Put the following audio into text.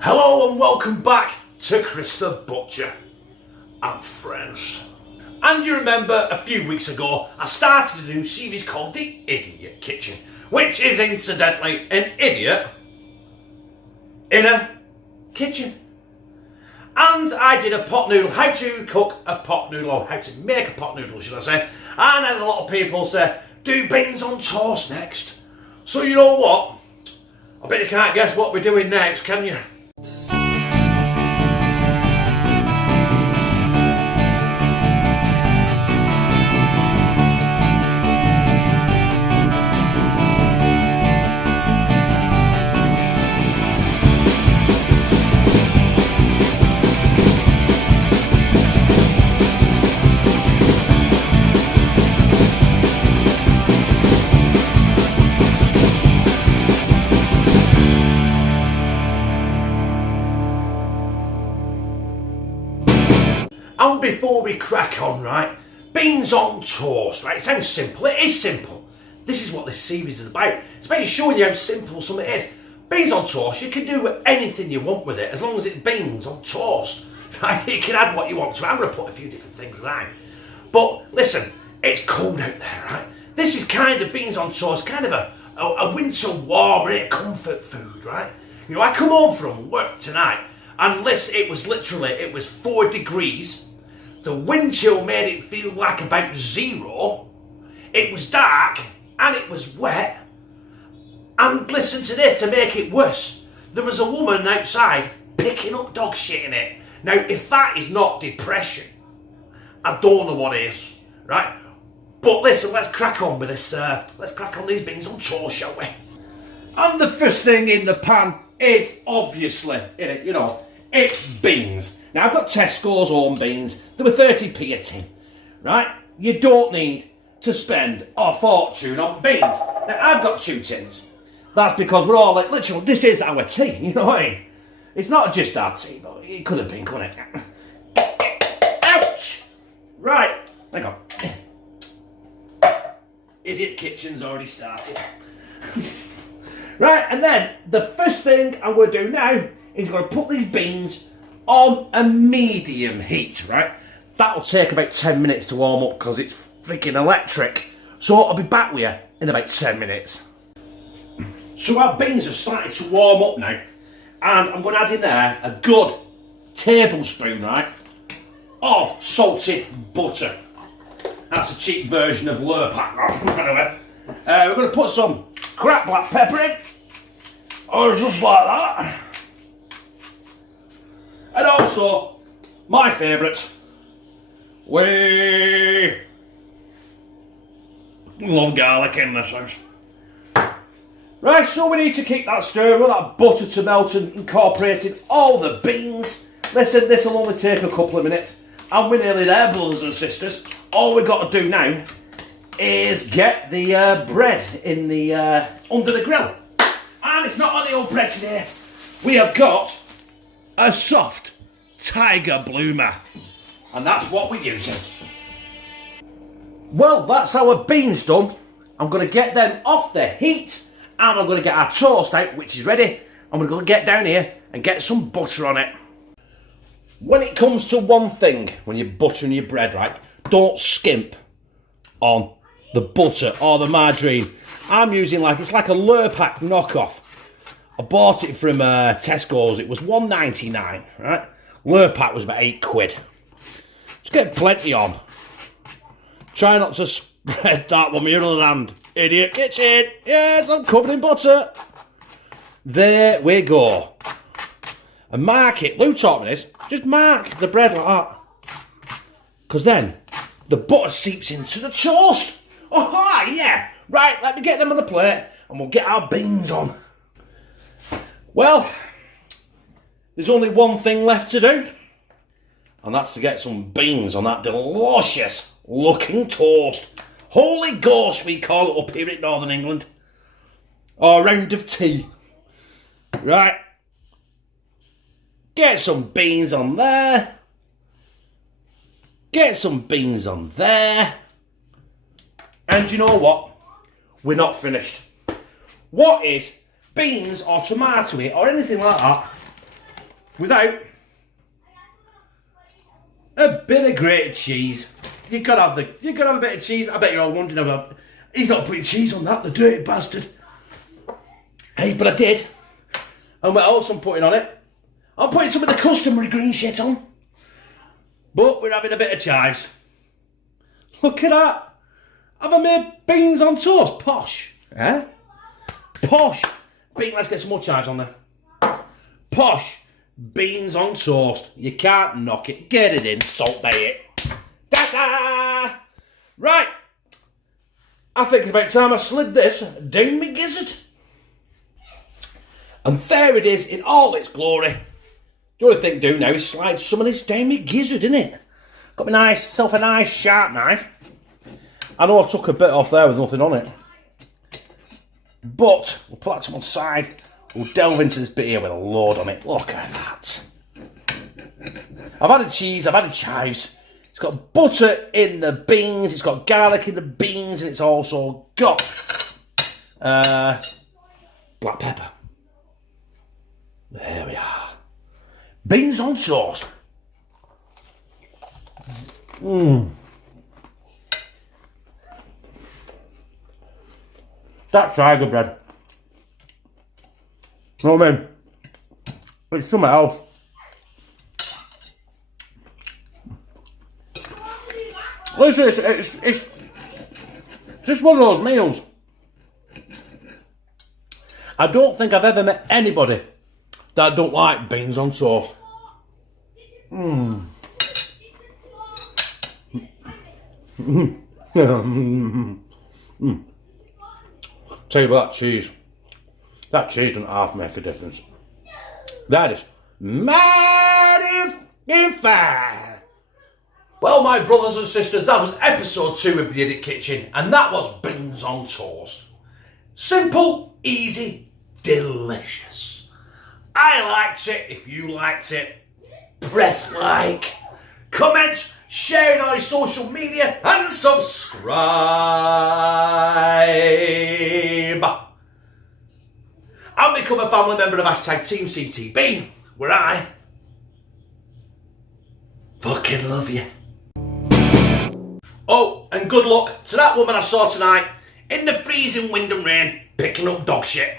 Hello and welcome back to Chris the Butcher and friends. And you remember a few weeks ago I started a new series called The Idiot Kitchen, which is incidentally an idiot in a kitchen. And I did a pot noodle, how to cook a pot noodle, or how to make a pot noodle should I say. And I had a lot of people say, do beans on toast next. So you know what? I bet you can't guess what we're doing next, can you? And before we crack on, right, beans on toast, right, it sounds simple, it is simple. This is what this series is about. It's about showing you how simple something is. Beans on toast, you can do anything you want with it, as long as it's beans on toast, right? You can add what you want to it. I'm going to put a few different things around. But listen, it's cold out there, right? This is kind of beans on toast, kind of a winter warmer, a comfort food, right? You know, I come home from work tonight, and listen, it was 4 degrees. The wind chill made it feel like about 0. It was dark and it was wet. And listen to this, to make it worse, there was a woman outside picking up dog shit in it. Now, if that is not depression, I don't know what is, right? But listen, let's crack on with this. Let's crack on these beans on toast, shall we? And the first thing in the pan is obviously, it's beans. Now I've got Tesco's own beans. They were 30p a tin, right? You don't need to spend a fortune on beans. Now I've got 2 tins. That's because we're all like, literally, this is our tea, you know what I mean? It's not just our tea, but it could have been, couldn't it? Ouch! Right, hang on. Idiot kitchen's already started. Right, and then the first thing I'm going to do now is going to put these beans on a medium heat, right? That'll take about 10 minutes to warm up because it's freaking electric. So I'll be back with you in about 10 minutes. So our beans have started to warm up now, and I'm going to add in there a good tablespoon, right, of salted butter. That's a cheap version of Lurpak. We're going to put some cracked black pepper in, or just like that. And also, my favourite, we love garlic in this house. Right, so we need to keep that stirring with that butter to melt and incorporating all the beans. Listen, this will only take a couple of minutes, and we're nearly there, brothers and sisters. All we've got to do now is get the bread in the under the grill. And it's not any old bread today. We have got a soft tiger bloomer, and that's what we're using. Well, that's our beans done. I'm going to get them off the heat, and I'm going to get our toast out, which is ready. I'm going to get down here and get some butter on it. When it comes to one thing, when you're buttering your bread, right, don't skimp on the butter or the margarine. I'm using it's like a Lurpak knockoff. I bought it from Tesco's. It was $1.99, right? Lurpak was about £8. Just get plenty on. Try not to spread that one with your other hand. Idiot kitchen. Yes, I'm covered in butter. There we go. And mark it. Lou taught me this. Just mark the bread like that. Because then the butter seeps into the toast. Oh, yeah. Right, let me get them on the plate and we'll get our beans on. Well, there's only one thing left to do, and that's to get some beans on that delicious looking toast. Holy Ghost, we call it up here in Northern England. Or a round of tea. Right. Get some beans on there. Get some beans on there. And you know what? We're not finished. What is beans or tomato or anything like that without a bit of grated cheese. You gotta have a bit of cheese. I bet you're all wondering about. He's not putting cheese on that, the dirty bastard. Hey, but I did. And what else I'm putting on it? I'm putting some of the customary green shit on. But we're having a bit of chives. Look at that. Have I made beans on toast? Posh. Eh? Posh. Let's get some more chives on there. Posh. Beans on toast. You can't knock it. Get it in. Salt bay it. Da-da! Right. I think it's about time I slid this down my gizzard. And there it is in all its glory. The only thing to do now is slide some of this down my gizzard, innit? Got myself a nice sharp knife. I know I've took a bit off there with nothing on it. But we'll put that to one side. We'll delve into this bit here with a load on it. Look at that. I've added cheese, I've added chives. It's got butter in the beans, it's got garlic in the beans, and it's also got black pepper. There we are. Beans on toast. That's tiger bread. You know what I mean? It's something else. Listen, it's just one of those meals. I don't think I've ever met anybody that don't like beans on toast. Tell you about that cheese. That cheese doesn't half make a difference. That is mighty fine. Well, my brothers and sisters, that was episode 2 of The Idiot Kitchen, and that was beans on toast. Simple, easy, delicious. I liked it. If you liked it, press like, comment, share it on your social media, and subscribe. And become a family member of #TeamCTB, where I fucking love you. Oh, and good luck to that woman I saw tonight in the freezing wind and rain picking up dog shit.